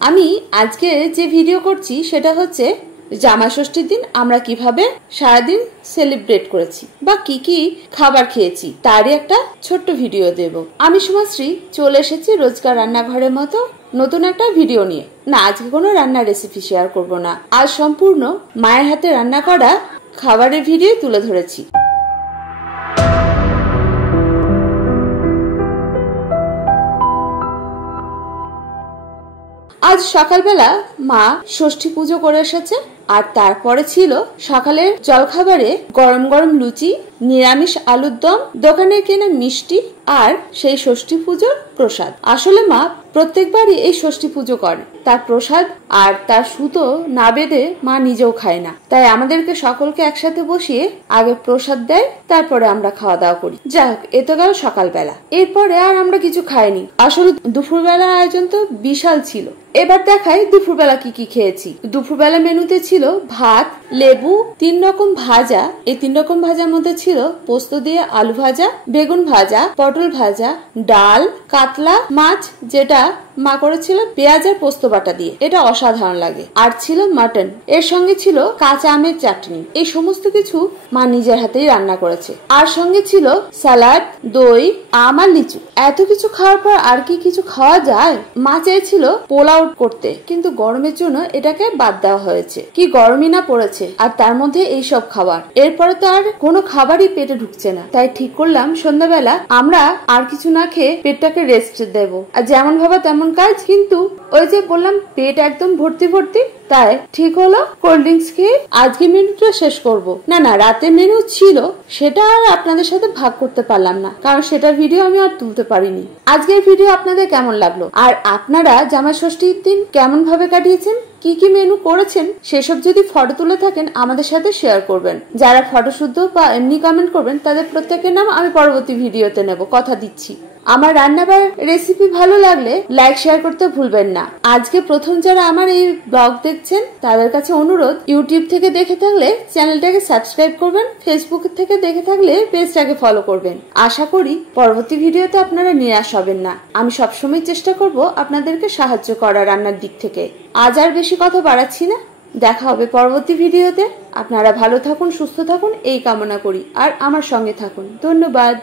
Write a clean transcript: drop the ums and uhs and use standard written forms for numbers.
আমি আজকে যে ভিডিও করছি সেটা হচ্ছে জামাই ষষ্ঠীর দিন আমরা কিভাবে সারাদিন সেলিব্রেট করেছি বা কি কি খাবার খেয়েছি তারই একটা ছোট্ট ভিডিও দেব। আমি সুমাশ্রী চলে এসেছি রোজকার রান্নাঘরের মতো নতুন একটা ভিডিও নিয়ে। না, আজকে কোনো রান্নার রেসিপি শেয়ার করব না, আজ সম্পূর্ণ মায়ের হাতে রান্না করা খাবারের ভিডিও তুলে ধরেছি। আজ সকালবেলা মা ষষ্ঠী পুজো করে এসেছে, আর তারপরে ছিল সকালের জলখাবারে গরম গরম লুচি, নিরামিষ আলুর দম, দোকানের কেনা মিষ্টি আর সেই ষষ্ঠী পুজোর প্রসাদ। আসলে মা প্রত্যেকবারই এই ষষ্ঠী পুজো করে, তার প্রসাদ আর তার সুতো না বেঁধে মা নিজেও খায় না, তাই আমাদেরকে সকলকে একসাথে বসিয়ে আগে প্রসাদ দেয়, তারপরে আমরা খাওয়া দাওয়া করি। যাক, এ তো গেল সকালবেলা। এরপরে আর আমরা কিছু খাইনি। আসলে দুপুরবেলার আয়োজন তো বিশাল ছিল। এবার দেখাই দুপুরবেলা কি কি খেয়েছি। দুপুরবেলা মেনুতে ছিল ভাত, লেবু, 3 রকম ভাজা। এই 3 রকম ভাজার মধ্যে ছিল পোস্ত দিয়ে আলু ভাজা, বেগুন ভাজা, পটল ভাজা, ডাল, কাতলা মাছ যেটা মা করেছিল পেঁয়াজ আর পোস্ত বাটা দিয়ে, এটা অসাধারণ লাগে। আর ছিল মাটন, এর সঙ্গে ছিল কাঁচা আমের চাটনি। এই সমস্ত কিছু মা নিজের হাতেই রান্না করেছে। আর সঙ্গে ছিল স্যালাড, দই, আম আর লিচু। এত কিছু খাওয়ার পর আর কি কিছু খাওয়া যায়? মা চেয়েছিল পোলাও করতে, কিন্তু গরমের জন্য এটাকে বাদ দেওয়া হয়েছে। কি গরমই না পড়েছে, আর তার মধ্যে এই সব খাবার। এরপরে তো আর কোনো খাবারই পেটে ঢুকছে না, তাই ঠিক করলাম সন্ধ্যাবেলা আমরা আর কিছু না খেয়ে পেটটাকে রেস্ট দেব। আর যেমন ভাবা তেমন কাজ, কিন্তু ওই যে বললাম পেট একদম ভর্তি ভর্তি, তাই ঠিক হলো কোল্ড ড্রিঙ্কস খেয়ে আজকে মেনুটা শেষ করব। না, রাতে মেনু ছিল, সেটা আর আপনাদের সাথে ভাগ করতে পারলাম না, কারণ সেটার ভিডিও আমি আর তুলতে পারিনি। আজকের ভিডিও আপনাদের কেমন লাগলো, আর আপনারা জামাই ষষ্ঠীর দিন কেমন ভাবে কাটিয়েছেন, কি কি মেনু করেছেন, সেসব যদি ফটো তুলে থাকেন আমাদের সাথে শেয়ার করবেন। যারা ফটো শুদ্ধ বা এমনি কমেন্ট করবেন তাদের প্রত্যেকের নাম আমি পরবর্তী ভিডিওতে নেব, কথা দিচ্ছি। আমার রান্না বা রেসিপি ভালো লাগলে লাইক শেয়ার করতে ভুলবেন না। আজকে প্রথম যারা আমার এই ব্লগ দেখছেন তাদের কাছে অনুরোধ, ইউটিউব থেকে দেখে থাকলে চ্যানেলটাকে সাবস্ক্রাইব করবেন, ফেসবুক থেকে দেখে থাকলে পেজটাকে ফলো করবেন। আশা করি পরবর্তী ভিডিওতে আপনারা নিরাশ হবেন না। আমি সবসময় চেষ্টা করব আপনাদেরকে সাহায্য করা রান্নার দিক থেকে। আজ আর বেশি কথা বাড়াচ্ছি না, দেখা হবে পরবর্তী ভিডিওতে। আপনারা ভালো থাকুন, সুস্থ থাকুন এই কামনা করি, আর আমার সঙ্গে থাকুন। ধন্যবাদ।